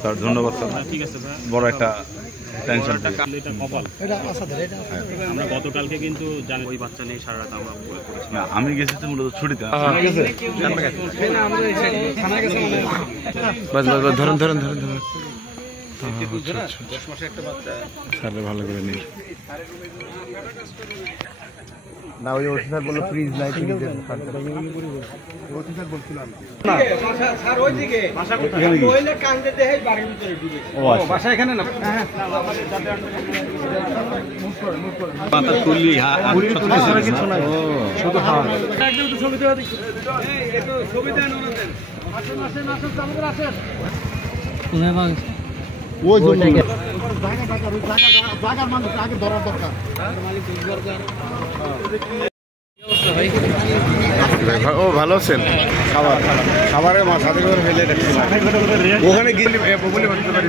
Sir ধন্যবাদ sir. ঠিক আছে ভাই, বড় একটা টেনশন। এটা কপাল। আমরা গতকালকে কিন্তু জানি ওই বাচ্চা নেই, সারা রাত আমরা করেছি। না, আমি গেছি তো মূলত ছুটিতে। ধরেন ধরেন ধরেন ধরেন স্যার ভালো করে নিই না। ওই অফিসার বললো ফ্রিজ নাই, ফ্রিজের অফিসার বলছিলাম বাসা এখানে না। পাতা তুললি কিছু নাই, শুধু হাওয়া। ওই জায়গার মানুষ আগে ধরার দরকার। ও ভালো আছেন? খাবারে মাছ হাতে করে ফেলে ওখানে গেলে বলে বলতে পারি।